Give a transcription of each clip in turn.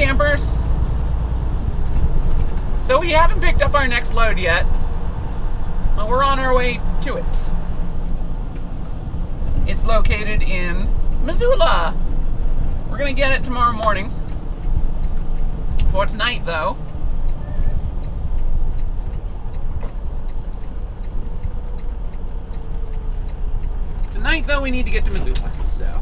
campers. So we haven't picked up our next load yet, but we're on our way to it. It's located in Missoula. We're gonna get it tomorrow morning. For tonight, though, we need to get to Missoula, so.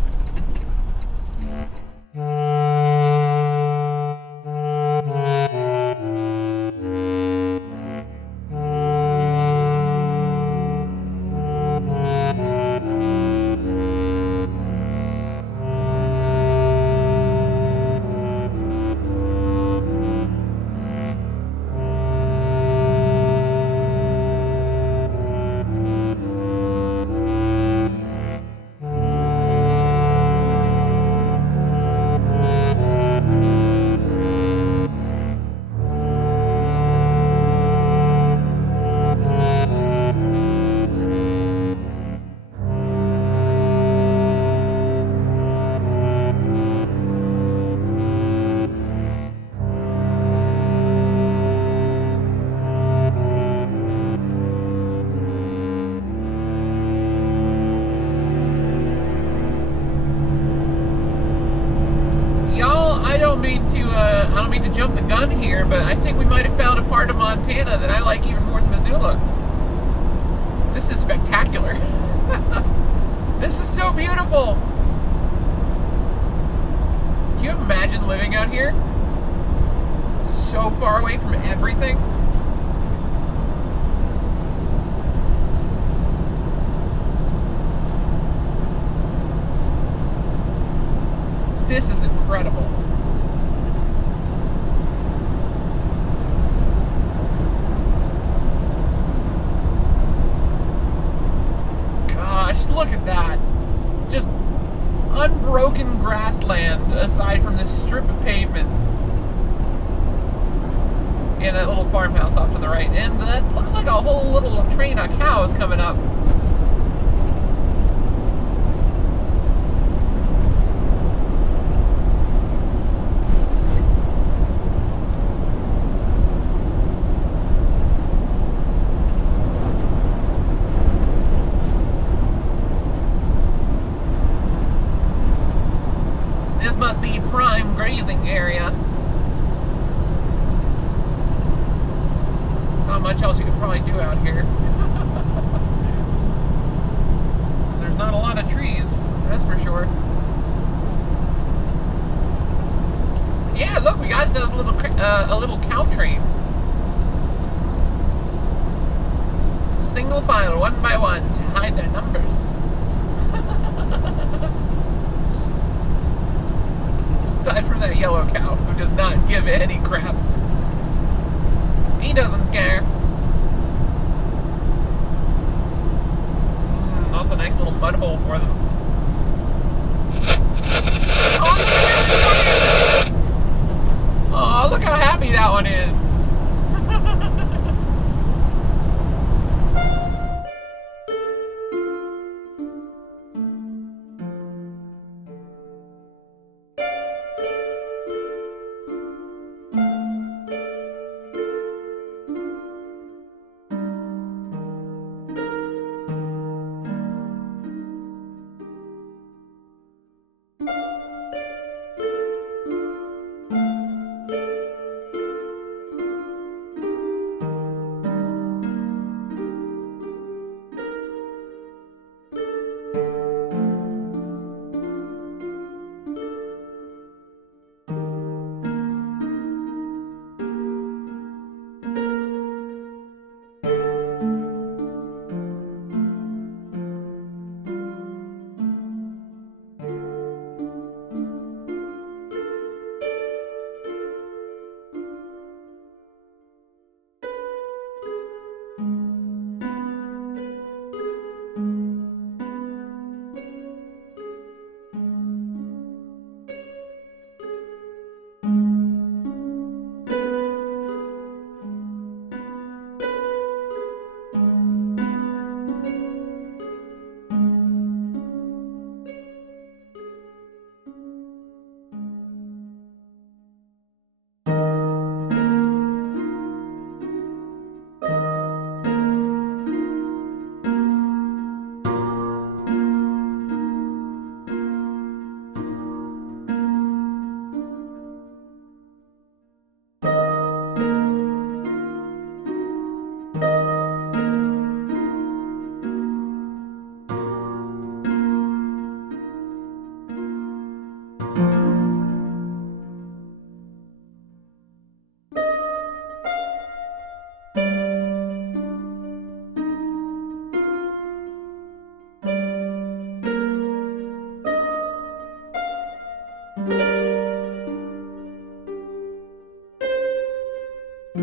I don't mean to jump the gun here, but I think we might have found a part of Montana that I like even more than Missoula. This is spectacular. This is so beautiful. Can you imagine living out here? So far away from everything. This is incredible. Look at that. Just unbroken grassland aside from this strip of pavement. And that little farmhouse off to the right. And that looks like a whole little train of cows coming up. Area. Not much else you could probably do out here. There's not a lot of trees, that's for sure. Yeah, look, we got ourselves a little Cowtrain. Single file, one by one, to hide their numbers. Aside from that yellow cow, who does not give any craps. He doesn't care. Also, nice little mud hole for them. Oh, look how happy that one is.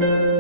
you.